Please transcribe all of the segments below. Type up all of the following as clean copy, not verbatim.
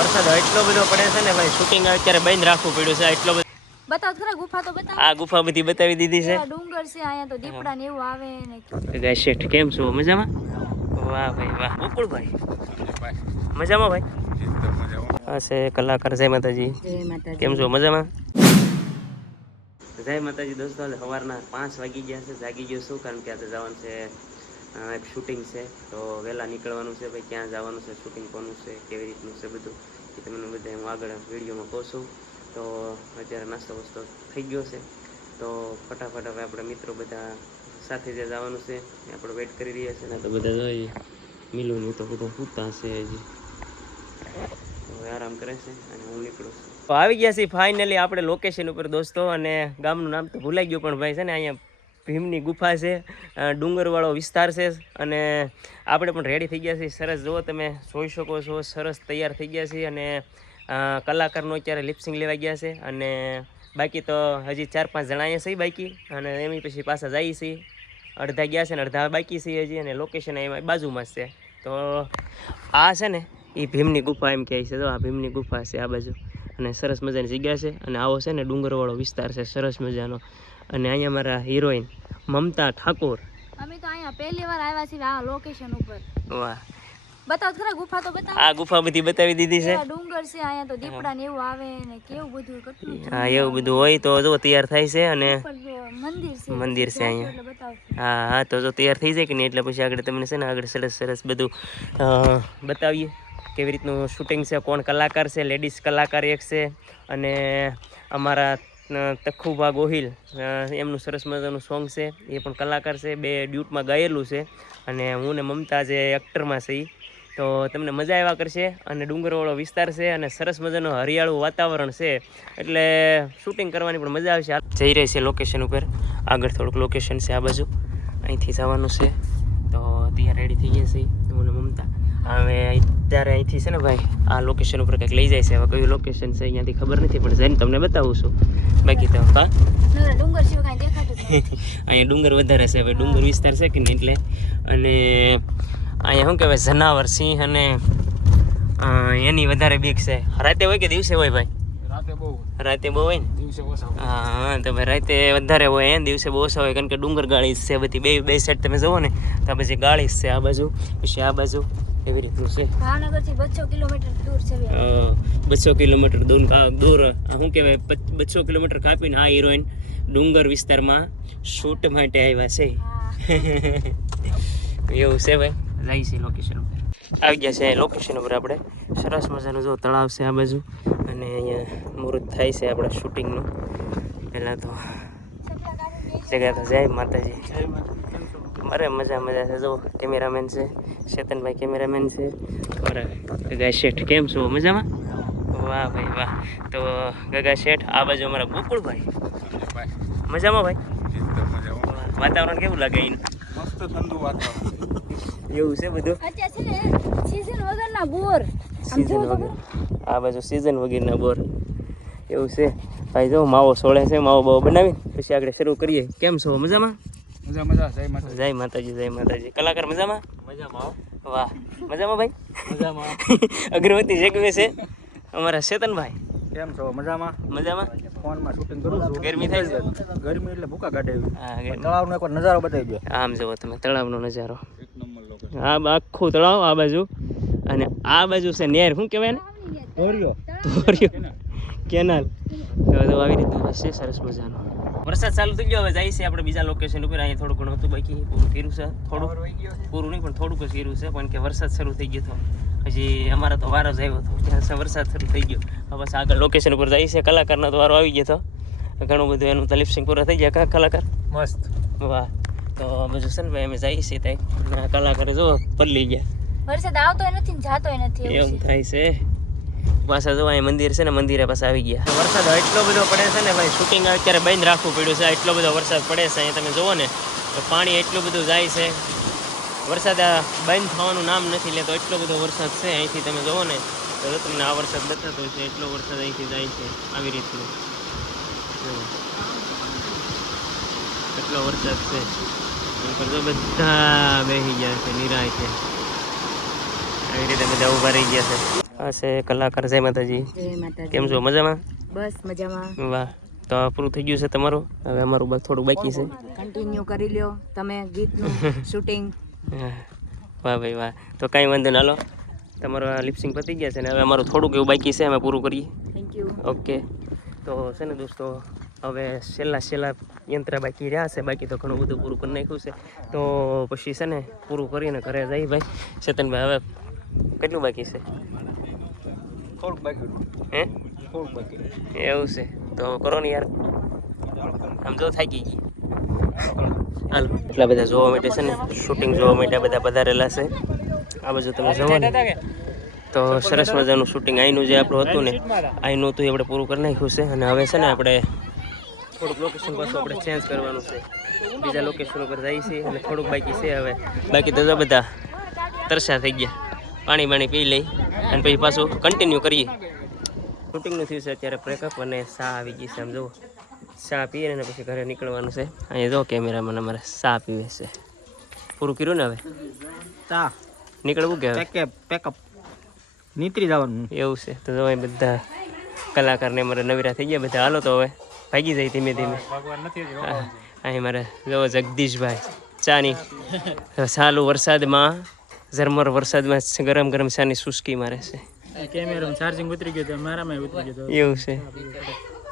વરસાદ એટલો બધો પડે છે ને ભાઈ, શૂટિંગ અત્યારે બંધ રાખવું પડ્યું છે. એટલો બધો બતાવ ખરા ગુફા તો બતાવ. આ ગુફા બધી બતાવી દીધી છે. ડુંગર છે અહીંયા તો દીપડા ને એવું આવે ને. ગાય શેઠ કેમ છો? મજામાં? વાહ ભાઈ વાહ. ગોકુળભાઈ મજામાં ભાઈ? આ છે કલાકાર. જય માતાજી. કેમ છો? મજામાં? જય માતાજી દોસ્તો. સવારના 5 વાગી ગયા છે. જાગી ગયો છું કારણ કે આજે જવાનું છે, એક શૂટિંગ છે, તો વહેલા નીકળવાનું છે ભાઈ. ક્યાં જવાનું છે, શૂટિંગ કોનું છે, કેવી રીતનું છે બધું એ તમને બધા હું આગળ વિડીયોમાં કહું છું. તો અત્યારે નાસ્તો વસ્તો થઈ ગયો છે, તો ફટાફટ હવે આપણે મિત્રો બધા સાથે જે જવાનું છે એ આપણે વેઇટ કરી રહ્યા છે ને. તો બધા જોઈએ મિલું તો બધા સૂતા હશે હજી, હવે આરામ કરે છે અને હું નીકળું છું. તો આવી ગયા છીએ ફાઇનલી આપણે લોકેશન ઉપર દોસ્તો, અને ગામનું નામ તો ભૂલાઈ ગયું પણ ભાઈ છે ને અહીંયા ભીમની ગુફા છે, ડુંગરવાળો વિસ્તાર છે, અને આપણે પણ રેડી થઈ ગયા છીએ. સરસ જુઓ તમે જોઈ શકો છો, સરસ તૈયાર થઈ ગયા છીએ. અને કલાકારનો અત્યારે લિપસિંગ લેવા ગયા છે, અને બાકી તો હજી 4-5 જણા અહીંયા છે બાકી, અને એમની પછી પાછા જઈએ છીએ. અડધા ગયા છે ને અડધા બાકી છે હજી, અને લોકેશન એમાં બાજુમાં જ છે. તો આ છે ને એ ભીમની ગુફા એમ કહે છે. તો આ ભીમની ગુફા છે આ બાજુ, અને સરસ મજાની જગ્યા છે. અને આવો છે ને ડુંગરવાળો વિસ્તાર છે સરસ મજાનો. અને અહીંયા મારા હિરોઈન મમતા ઠાકોર. અમે તો અહીંયા પહેલી વાર આવ્યા છીએ આ લોકેશન ઉપર. વાહ. બતાવ ખરા ગુફા તો બતાવ. આ ગુફા બધી બતાવી દીધી છે. ડુંગર છે અહીંયા તો દીપડા ને એવું આવે ને કેવું બધું કેટલું. હા એવું બધું હોય તો જો તૈયાર થાય છે. અને મંદિર છે અહીંયા. હા હા, તો જો તૈયાર થઈ જાય કે નહીં એટલે પછી આગળ તમને છે ને આગળ સરસ સરસ બધું બતાવીએ કેવી રીતનું શૂટિંગ છે, કોણ કલાકાર છે, લેડીઝ કલાકાર એક છે, અને અમારા તખુભા ગોહિલ એમનું સરસ મજાનું સોંગ છે, એ પણ કલાકાર છે. 2 ડ્યુટમાં ગાયેલું છે. અને હું ને મમતા જે એક્ટરમાં છે, તો તમને મજા આવ્યા કરશે. અને ડુંગરવાળો વિસ્તાર છે, અને સરસ મજાનું હરિયાળું વાતાવરણ છે, એટલે શૂટિંગ કરવાની પણ મજા આવશે. જઈ રહી છે લોકેશન ઉપર. આગળ થોડુંક લોકેશન છે આ બાજુ, અહીંથી જવાનું છે. તો ત્યાં રેડી થઈ ગયા છે હું ને મમતા. હવે અત્યારે અહીંથી છે ને ભાઈ આ લોકેશન ઉપર કંઈક લઈ જાય છે. હવે કયું લોકેશન છે અહીંયાથી ખબર નથી, પણ જઈને તમને બતાવું છું. બાકી તો હા ડુંગર સિવાય કાંઈ દેખાતું જ નથી. અહીંયા ડુંગર વધારે છે, હવે ડુંગર વિસ્તાર છે કે નહીં એટલે. અને અહીંયા શું કહેવાય જનાવર, સિંહ અને એની વધારે બીક છે. રાતે હોય કે દિવસે હોય ભાઈ? રાતે બહુ હોય ને. હા તો ભાઈ રાતે વધારે હોય, દિવસે બહુ ઓછા હોય, કારણ કે ડુંગર ગાળી છે બધી. બે સાઈડ તમે જુઓ ને તો આ પછી ગાળી છે આ બાજુ, પછી આ બાજુ, એવી રીતનું છે. ભાવનગરથી 200 કિલોમીટર દૂર છે. 200 કિલોમીટર દૂર શું કહેવાય 200 કિલોમીટર કાપીને આ હિરોઈન ડુંગર વિસ્તારમાં શૂટ માટે આવ્યા છે. એવું છે ભાઈ. જાય છે લોકેશન ઉપર. આવી ગયા છે લોકેશન ઉપર આપણે. સરસ મજાનું જો તળાવ છે આ બાજુ, અને અહીંયા મુહૂર્ત થાય છે આપણા શૂટિંગનું. પહેલાં તો જગ્યા તો જય માતાજી. અરે મજા છે. જો કેમેરામેન છે ચેતનભાઈ, કેમેરામેન છે. ગગા શેઠ કેમ છો? મજામાં? વાહ ભાઈ વાહ. તો ગગા શેઠ આ બાજુ અમારા ગોકુળભાઈ. મજામાં ભાઈ? વાતાવરણ કેવું લાગે? મસ્ત ઠંડુ વાતાવરણ. એવું છે બધું. અત્યારે છે ને સીઝન વગરના બોર. સીઝન વગર આ બાજુ સીઝન વગરના બોર. એવું છે ભાઈ. જો માવો સોળે છે, માવો બાવો બનાવી પછી આગળ શરૂ કરીએ. કેમ છો? મજામાં? મજા. જય માતાજી. જય માતાજી. જય માતાજી. કલાકાર મજામાં? મજામાં. વાહ. મજામાં ભાઈ? મજામાં. અગરબત્તી જગવે છે અમારા ચેતનભાઈ. કેમ છો? મજામાં. મજામાં. ફોનમાં શૂટિંગ કરું છું. ગરમી થાય છે? ગરમી એટલે ભૂકા કાઢે. હા, તળાવનો એકવાર નજારો બતાવી દો. આમ જુઓ તમે તળાવનો નજારો. એક નંબર લોકેશન. હા આખું તળાવ આ બાજુ, અને આ બાજુ છે નેર. શું કહેવાય ને? ધોર્યો કેનાલ. તો આવી રીતનું છે સરસ મજાનો. વરસાદ ચાલુ થઈ ગયો. હવે જાય છે આપણે બીજા લોકેશન ઉપર. અહીંયા થોડું ઘણું હતું બાકી, પૂરું કર્યું છે. થોડું પૂરું નહીં પણ થોડુંક જ કર્યું છે, પણ કે વરસાદ શરૂ થઈ ગયો હતો. હજી અમારા તો વારો જ આવ્યો હતો, ત્યાં વરસાદ શરૂ થઈ ગયો. હવે બસ આગળ લોકેશન ઉપર જાય છે. કલાકારનો તો વારો આવી ગયો હતો. ઘણું બધું એનું તો લિપસિંગ પૂરા થઈ ગયા. કલાકાર મસ્ત. વાહ. તો બધું છે ને ભાઈ અમે જઈએ છીએ ત્યાં. કલાકારે જો પલળી ગયા. વરસાદ આવતોય નથી ને જાતોય નથી. એવું થાય છે. પાછા જો અહીં મંદિર છે ને, મંદિરે પાછા આવી ગયા. વરસાદ એટલો બધો પડે છે ને ભાઈ, શૂટિંગ અત્યારે બંધ રાખવું પડ્યું છે. એટલો બધો વરસાદ પડે છે અહીંયા તમે જુઓ ને તો પાણી એટલું બધું જાય છે. વરસાદ બંધ થવાનું નામ નથી લેતો, એટલો બધો વરસાદ છે. અહીંથી તમે જુઓ ને તો તમને આ વરસાદ બતાતો છે. એટલો વરસાદ અહીંથી જાય છે આવી રીતનું. એટલો વરસાદ છે. તો બધા બેસી ગયા છે નિરાય છે. આવી રીતે બધા ઊભા રહી ગયા છે. આ છે કલાકાર જય માતાજી. જય માતાજી. કેમ છો મજામાં? બસ મજામાં. વાહ, તો આ પૂરું થઈ ગયું છે તમારું. હવે અમારું થોડું બાકી છે. કન્ટિન્યુ કરી લ્યો તમે ગીતનું શૂટિંગ. હા. વાહ ભાઈ વાહ. તો કાંઈ વાંધો ના, હાલો તમારું લિપસિંગ પતી ગયા છે ને હવે અમારું થોડુંક એવું બાકી છે, અમે પૂરું કરીએ. Thank you. ઓકે. તો છે ને દોસ્તો, હવે છેલ્લા યંત્ર બાકી રહ્યા છે. બાકી તો ઘણું બધું પૂરું કરી નાખ્યું છે. તો પછી છે ને પૂરું કરીને ઘરે જઈ ભાઈ. ચેતનભાઈ હવે કેટલું બાકી છે? થોડુંક બાકી. હે થોડુંક બાકી. એવું છે તો કરો ને યાર, આમ જો થાકી ગઈ. હાલ એટલા બધા જોવા માટે છે ને, શૂટિંગ જોવા માટે બધા પધારેલા છે. આ બાજુ તમે જોવો ને તો સરસ મજાનું શૂટિંગ અહીંનું જે આપણું હતું ને, અહીંનું હતું આપણે પૂરું કરી નાખ્યું છે. અને હવે છે ને આપણે થોડુંક લોકેશન પાછું આપણે ચેન્જ કરવાનું છે, બીજા લોકેશન ઉપર જઈએ છીએ. અને થોડુંક બાકી છે હવે. બાકી તો બધા તરસા થઈ ગયા, પાણી પી લઈ અને પછી પાછું કન્ટિન્યુ કરીએ. શૂટિંગનું થયું છે અત્યારે બ્રેકઅપ અને ચા આવી ગઈ છે. આમ જુઓ, ચા પીએ ને પછી ઘરે નીકળવાનું છે. અહીંયા જો કેમેરામાં અમારે ચા પીવે છે. પૂરું કર્યું ને હવે ચા નીકળવું કે હવે પેકઅપ નીતરી જવાનું. એવું છે. તો જો અહીં બધા કલાકારને અમારે નવીરા થઈ ગયા બધા. હાલો તો હવે ભાગી જાય ધીમે ધીમે. અહીં મારે જો જગદીશભાઈ ચાની ચાલુ વરસાદમાં ઝરમર વરસાદમાં ગરમ ગરમ ચાની સુસ્કી મારે છે. કેમેરામાં ચાર્જિંગ ઉતરી ગયું તો મારામાં ઉતરી ગયું. એવું છે,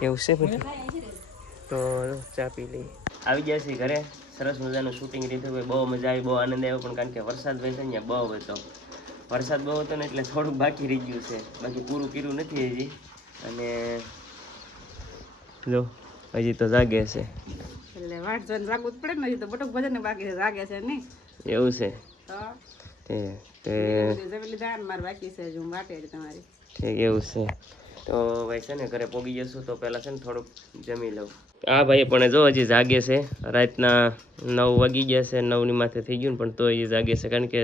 એવું છે બધું. તો ચા પી લઈ આવી ગયા છે ઘરે. સરસ મજાનું શૂટિંગ લીધું હોય, બહુ મજા આવી, બહુ આનંદ આવ્યો. પણ કારણ કે વરસાદ ભાઈ છે ને બહુ હતો, વરસાદ બહુ હતો ને એટલે થોડુંક બાકી રહી ગયું છે. બાકી પૂરું કર્યું નથી હજી. અને જો હજી તો જાગે છે. એટલે વાટ જોઈને જાગવું જ પડે ને. હજી તો બટુક ભજન બાકી છે, જાગે છે નહીં એવું છે. તો તે જમી લીધા ને મારે બાકી છે હજુ વાટે જ તમારી. ઠીક, એવું છે. તો ભાઈ છે ને ઘરે પોગી જશું તો પહેલાં છે ને થોડુંક જમી લઉં. હા ભાઈ પણ જો હજી જાગે છે. રાતના 9 વાગી ગયા છે, 9ની માથે થઈ ગયું ને પણ તો હજી જાગે છે. કારણ કે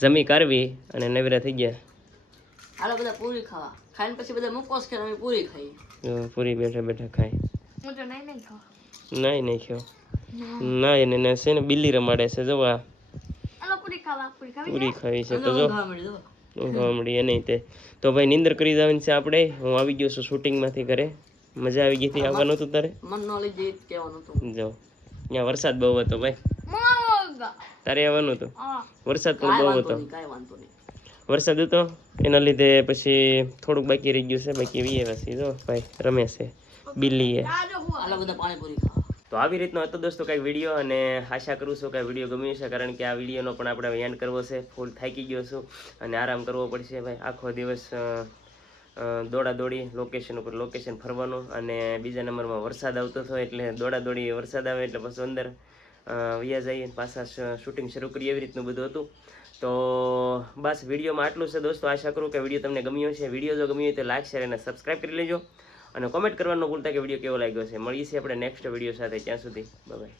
જમી કાઢવી અને નવરા થઈ ગયા. હાલો બધા પૂરી ખાવા, ખાઈને પછી બધા મુકોસ કે અમે પૂરી ખાઈ. જો પૂરી બેઠા બેઠા ખાય. હું તો નહીં ખાવ. નહીં ખાઓ. ના એને છે ને બિલ્લી રમાડે છે. જો આ હાલો પૂરી ખાવા. પૂરી ખાવી છે તો જો ખાવા મળી દો. ઊંઘવા મળી નહીં તે. તો ભાઈ નીંદર કરી જવાની છે આપણે. હું આવી ગયો છું શૂટિંગમાંથી ઘરે. મજા આવી ગઈ હતી. આવવાનું હતું તારે? મન નો લઈ જઈ કહેવાનું હતું. જો ત્યાં વરસાદ બહુ હતો ભાઈ. તારે આવવાનું હતું? વરસાદ પણ બહુ હતો. કાંઈ વાંધો નહીં. વરસાદ હતો એના લીધે પછી થોડુંક બાકી રહી ગયું છે. બાકી વીએ વાસી જો ભાઈ રમે છે બિલ્લીએ. હાલો બધા પાણીપુરી ખાવા. તો આવી રીતનો હતો દોસ્તો કંઈક વિડીયો. અને આશા કરું છું કે વિડીયો ગમ્યો છે. કારણ કે આ વિડીયોનો પણ આપણે એન્ડ કરવો છે. ફૂલ થાકી ગયો છું અને આરામ કરવો પડશે ભાઈ. આખો દિવસ દોડાદોડી લોકેશન ઉપર લોકેશન ફરવાનું. અને બીજા નંબરમાં વરસાદ આવતો હતો એટલે દોડાદોડી વરસાદ આવે એટલે પછી અંદર વયા જઈએ પાછા શૂટિંગ શરૂ કરીએ. એવી રીતનું બધું હતું. તો બસ વિડીયોમાં આટલું છે દોસ્તો. આશા કરું કે વિડીયો તમને ગમ્યો છે. વિડીયો જો ગમ્યો હોય તો લાઈક શેર અને સબસ્ક્રાઈબ કરી લેજો. અને કોમેન્ટ કરવાનું ભૂલતા કે વિડીયો કેવો લાગ્યો છે. મળીએ છીએ આપણે નેક્સ્ટ વિડીયો સાથે. ત્યાં સુધી બાય બાય.